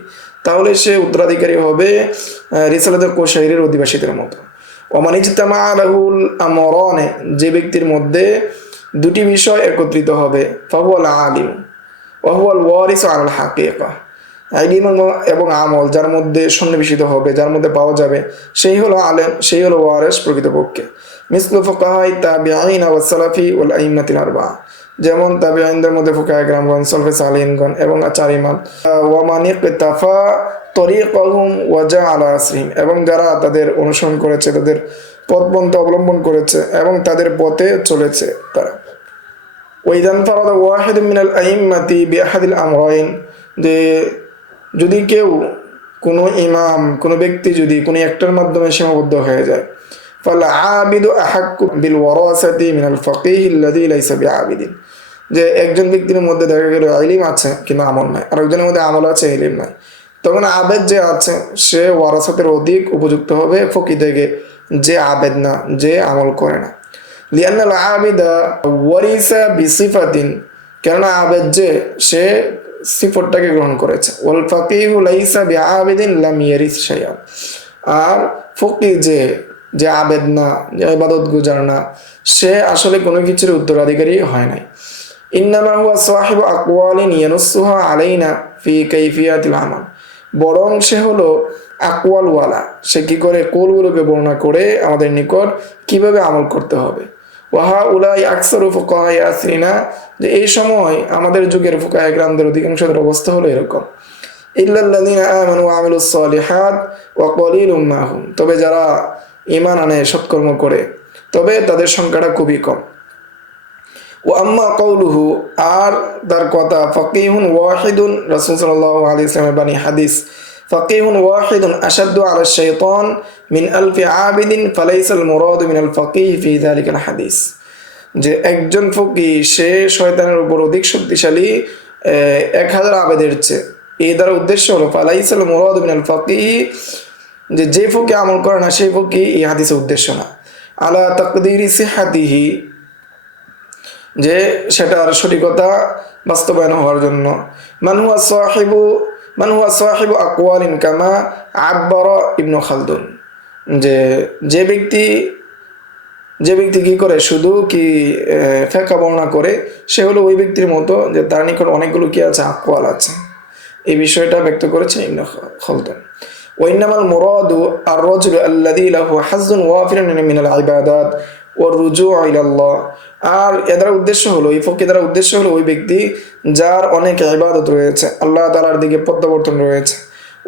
তাহলে সে উত্তরাধিকারী হবে রিসালাতুল কুশাইরির অধিবাসীদের মতো। ওমান ইজতামা লাহুল আমরান, যে ব্যক্তির মধ্যে দুটি বিষয় একত্রিত হবে, ফাহুয়াল আলিম ওয়া হুয়াল ওয়ারিসু আলাল হাকিকা, ইলম এবং আমল যার মধ্যে সন্নিবেশিত হবে, যার মধ্যে পাওয়া যাবে, সেই হলো আলেম, সেই হলো ওয়ারিস প্রকৃতপক্ষে। মিসলু ফুকাহাই তাবিঈন ওয়া সালাফি ওয়াল আইম্মাতিল আরবাআ, যেমন তাবিঈনদের মধ্যে ফুকাহায়ে কেরামগণ, সলফে সালিহিনগণ এবং চার ইমাম। ওয়া মান ইকতাফা তরিকাহুম ওয়া জাআলা আসরিহিম, এবং যারা তাদের অনুসরণ করেছে, তাদের পথপন্থা অবলম্বন করেছে এবং তাদের পথে চলেছে তারা। ওয়া ইযা ইনফারাদা ওয়াহিদুম মিনাল আইম্মাতি বিআহাদিল আমরাইন, যে যদি কেউ, কোনো ইমাম, কোনো ব্যক্তি যদি কোনো একটার মাধ্যমে সীমাবদ্ধ হয়ে যায়, ফাল আবিদু আহাক্কু বিল ওয়ারাসাতি মিনাল ফাকিহ আল্লাযী লাইসা বিআবিদিন, যে একজন ব্যক্তির মধ্যে দেখা গেল ইলম আছে কিন্তু আমল নাই, আর একজনের মধ্যে আমল আছে ইলম নাই, তখন আবেদ যে আছে সে ওয়ারাসাতের অধিক উপযুক্ত হবে ফকি থেকে, যে আবেদ না, যে আমল করে না। লিআন্নাল আবিদা ওয়ারিসা বিসিফাতিন, কেননা আবেদ যে সে সিফতটাকে গ্রহণ করেছে। ওয়াল ফাকিহু লাইসা বিআবিদিন লাম ইয়ারিস শাইআ, আর ফকি যে আবেদ না, যে ইবাদত গুজার না, সে আসলে কোনো কিছুর উত্তরাধিকারী হয় নাই। ইন্নামা হুয়া সাহিবু আকওয়ালিন ইয়ানুসুহা আলাইনা ফি কাইফিয়াতিল আমাল, বরং সে হলো আকওয়ালওয়ালা, সে কি করে কৌলগুলোকে বর্ণনা করে আমাদের নিকট কিভাবে আমল করতে হবে। ওয়াহা উলাই আকসারু ফুকাহায়ে আসরিনা, যে এই সময় আমাদের যুগের ফুকাহায়ে কেরামদের অধিকাংশদের অবস্থা হলো এরকম। ইল্লাল্লাযীনা আমানু ওয়া আমিলুস সালিহাত ওয়া কলিলুম মা হুম, তবে যারা ঈমান আনে, সৎকর্ম করে, তবে তাদের সংখ্যাটা খুবই কম। ও আম্মা কওলুহু, আর তার কথা, ফাকিহুন ওয়াহিদুন, রাসূল সাল্লাল্লাহু আলাইহি ওয়াসাল্লামের বাণী হাদিস, ফাকিহুন ওয়াহিদুন আশাদ্দু আলা শাইতান মিন আলফি আবিদিন ফালাইসাল মুরাদু মিনাল ফাকিহ ফি যালিকাল হাদিস, যে একজন ফকি সে শয়তানের উপর অধিক শক্তিশালী 1000 আবেদের চেয়ে। এই দ্বারা উদ্দেশ্য হলো ফালাইসাল মুরাদ মিনাল ফাকিহ, যে ফকি আমল করে না সেই ফকি এই হাদিসের উদ্দেশ্য না। আলা তাকদিরি সিহাতিহি, যে সেটার সঠিকতা বাস্তবায়ন হওয়ার জন্য। মান হুয়া সাহিবু আকওয়ালিন কামা আব্বারা ইবনু খালদুন, যে ব্যক্তি কি করে শুধু কি ফেকা বর্ণনা করে, সে হলো ওই ব্যক্তির মতো যে তার নিকট অনেকগুলো কি আছে, আকওয়াল আছে। এই বিষয়টা ব্যক্ত করেছেন ইবনু খালদুন। ওয়াইন্নামাল মুরাদু আর-রাজুল আল্লাযী লাহু হাজ্জুন ওয়াফিরুন মিনাল ইবাদাত ওয়ার রুজু' ইলাল্লাহ। আর এর উদ্দেশ্য হলো, এই ফকির দ্বারা উদ্দেশ্য হলো ওই ব্যক্তি যার অনেক ইবাদত রয়েছে, আল্লাহ তাআলার দিকে প্রত্যাবর্তন রয়েছে।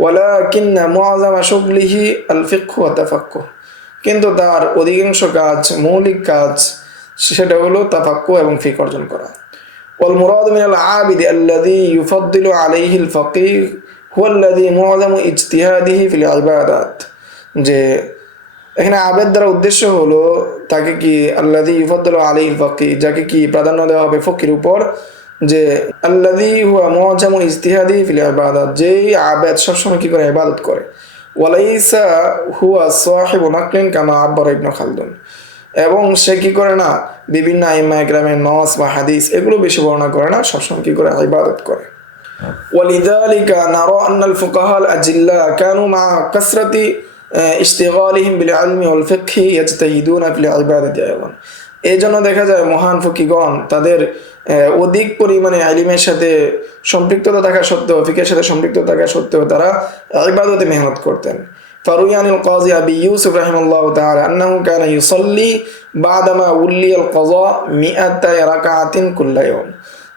ওয়ালাকিন্না মুআযামা শুগলিহি আল ফিকহু ওয়া তাফাক্কুহ, কিন্তু তার অধিকাংশ কাজ, মৌলিক কাজ, সেটা হলো তাফাক্কুহ এবং ফিকহ অর্জন করা। ওয়াল মুরাদ মিনাল আবিদ আল্লাযী ইউফাদ্দিলু আলাইহিল ফাকিহ হুয়া আল্লাযী মুআযামু ইজতিহাদিহি ফিল ইবাদাত, যে এখানে আবেদ দ্বারা উদ্দেশ্য হলো তাকে কি আল্লাযী ইউফাদ্দিলু আলাইহিল ফাকিহ, যাকে কি প্রাধান্য দেওয়া হবে ফকির উপর, যে আল্লাযী হুয়া মুআযামু ইজতিহাদিহি ফিল ইবাদাত, যেই আবেদ সবসময় কি করে, ইবাদত করে। ওয়ালাইসা হুয়া সাহিবু নাকলিন কামা আব্বারা ইবনু খালদুন, এবং সে কি করে না বিভিন্ন আইম্মা ইকরামের নস বা হাদিস এগুলো বেশি বর্ণনা করে না, সবসময় কি করে, ইবাদত করে। ওয়ালিযালিকা নারা আন্নাল ফুকাহাল আজিল্লা কানু মা কাসরাতি ইশতিগালিহিম বিল ইলমি ওয়াল ফিকহি ইয়াজতাহিদুনা ফিল ইবাদাতি আইদান। এই জন্য দেখা যায় মহান ফকিগণ তাদের অধিক পরিমাণে ইলমের সাথে সম্পৃক্ততা থাকা সত্ত্বেও, ফিকহের সাথে সম্পৃক্ততা থাকা সত্ত্বেও তারা ইবাদতে মেহনত করতেন। ফারুয়ানিল কাযী আবি ইউসুফ রাহিমাহুল্লাহু তাআলা আন্নাহু কানা ইউসাল্লি বাদামা উল্লিয়াল কাযা 100 রাকাআতিন কুল্লা ইয়াওম।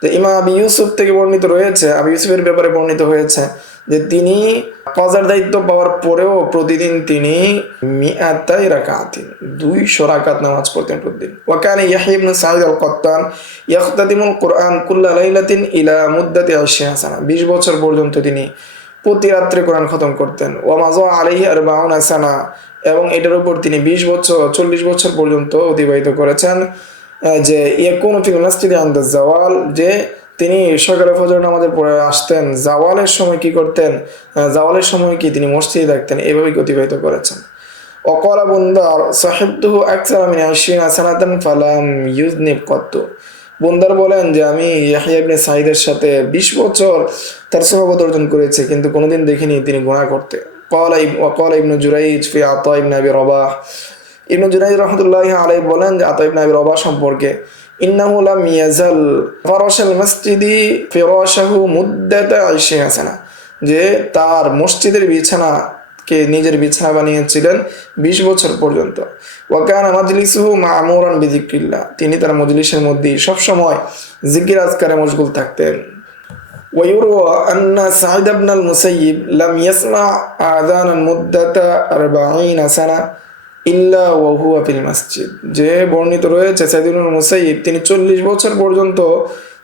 তো ইমাম আবি ইউসুফ থেকে বর্ণিত রয়েছে, আবি ইউসুফের ব্যাপারে বর্ণিত হয়েছে যে তিনি কাযার দায়িত্ব পাওয়ার পরেও প্রতিদিন তিনি 100 রাকাআতিন 200 রাকাত নামাজ পড়তেন প্রতিদিন। ওয়া কানা ইয়াহইয়া ইবনে সাঈদ আল-কাত্তান ইয়াখতাতিমুল কুরআন কুল্লা লাইলাতিন ইলা মুদ্দাতি 20 সানা, 20 বছর পর্যন্ত তিনি প্রতি রাত্রে কোরআন খতম করতেন। ওয়া মাজা আলাইহি 40 সানা, এবং এটার উপর তিনি 20 বছর 40 বছর পর্যন্ত অতিবাহিত করেছেন। যে ইয়াকুনু ফিল মাসজিদি ইনদা জাওয়াল, যে তিনি সকালে ফজর নামাজের পরে আসতেন, জাওয়ালের সময় কি করতেন, জাওয়ালের সময় কি তিনি মসজিদে থাকতেন, এভাবেই অতিবাহিত করেছেন। ওয়াকালা বুন্দার সাহিবতুহু আকসারা মিন 20 সানাতান ফালাম ইউযনিব কত্তু। বুন্দার বলেন যে আমি ইয়াহইয়া ইবনে সাঈদের সাথে 20 বছর তার সুহবত অর্জন করেছি, কিন্তু কোনোদিন দেখিনি তিনি গুনাহ করতে। ওয়াকালা ইবনু জুরাইজ ফি আতা ইবনে আবি রবাহ, ইবনু জুরাইজ রাহমাতুল্লাহি আলাইহি বলেন যে আতা ইবনে আবি রবাহ সম্পর্কে, ইন্নাহু লাম ইয়াজাল ফারাশাল মাসজিদি ফিরাশাহু মুদ্দাতা 20 সানা, যে তার মসজিদের বিছানাকে নিজের বিছানা বানিয়েছিলেন 20 বছর পর্যন্ত। ওয়া কানা মাজলিসুহু মা'মুরান বিযিকরিল্লাহ, তিনি তার মজলিসের মধ্যে সব সময় জিকির আজকারে মশগুল থাকতেন। ওয়া ইউরওয়া আন্না সাঈদ ইবনে আল-মুসাইয়িব লাম ইয়াসমা আযানান মুদ্দাতা 40 সানা ইল্লা ওয়া হুয়া ফিল মাসজিদ, যে বর্ণিত রয়েছে সাঈদ ইবনে মুসাইয়িব তিনি 40 বছর পর্যন্ত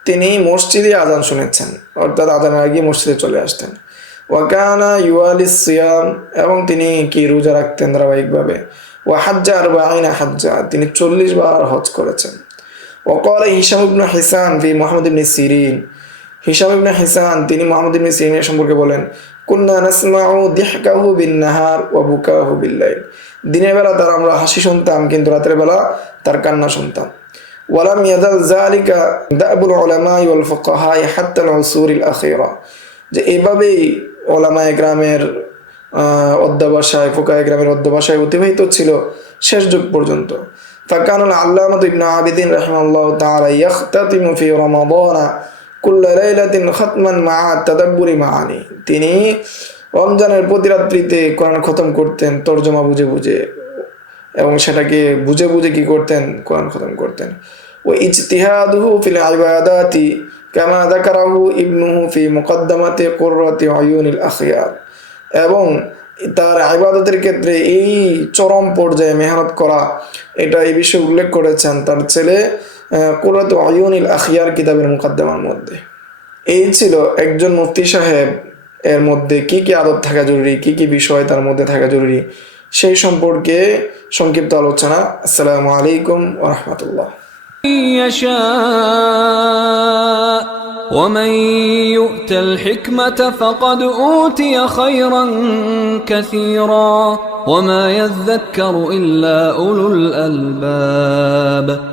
তিনি মসজিদে আযান শুনেছেন, অর্থাৎ আযানের আগে মসজিদে চলে আসতেন। ওয়া কানা ইউয়ালিস সিয়াম, এবং তিনি কি রোজা রাখতেন ধারাবাহিকভাবে। ওয়া হাজ্জা 40 হাজ্জা, তিনি 40 বার হজ করেছেন। ওয়া ক্বালা হিশাম ইবনে হিসান ফি মুহাম্মদ ইবনে সিরিন, হিশাম ইবনে হিসান তিনি মুহাম্মদ ইবনে সিরিনের সম্পর্কে বলেন, কুন্না নাসমাউ দিহকাহু বিন নাহার ওয়া বুকাহু বিল লাইল, দিনের বেলা তার আমরা হাসি শুনতাম, কিন্তু রাতের বেলা তার কান্না শুনতাম। ওয়ালাম ইয়াজাল যালিকা দাবুল উলামা ওয়াল ফুকাহা হাত্তা আল উসুরিল আখিরা, যে এইভাবেই উলামায়ে গ্রামের অধ্যবসায়, ফুকাহায়ে গ্রামের অধ্যবসায় অতিবাহিত ছিল শেষ যুগ পর্যন্ত। ফাকানুল আল্লামাতু ইবনে আবিদিন রাহিমাহুল্লাহু তাআলা ইয়াখতাতিমু ফি রমাদানা কুল্লা লাইলাতিন খাতমান মা তাদাব্বুরি মাআনি, তিনি রমজানের প্রতি রাত্রিতে কোরআন খতম করতেন তর্জমা বুঝে বুঝে, এবং সেটাকে বুঝে বুঝে কি করতেন, কোরআন খতম করতেন। ওয়া ইজতিহাদুহু ফিল ইবাদাতি কামা যাকারাহু ইবনুহু ফি মুকদ্দামাতি কুররাতি আয়ুনিল আখিয়ার, এবং তার ইবাদতের ক্ষেত্রে এই চরম পর্যায়ে মেহনত করা, এটা এই বিষয়ে উল্লেখ করেছেন তার ছেলে কুররাতু আয়ুনিল আখিয়ার কিতাবের মুকদ্দমার মধ্যে। এই ছিল একজন মুফতি সাহেব এর মধ্যে কি কি আদব থাকা জরুরি, কি কি বিষয় তার মধ্যে থাকা জরুরি, সেই সম্পর্কে সংক্ষিপ্ত আলোচনা। আসসালামু আলাইকুম ওয়া রাহমাতুল্লাহ। يشاء ومن يؤت الحكمة فقد أوتي خيرا كثيرا وما يذكر إلا أولو الألباب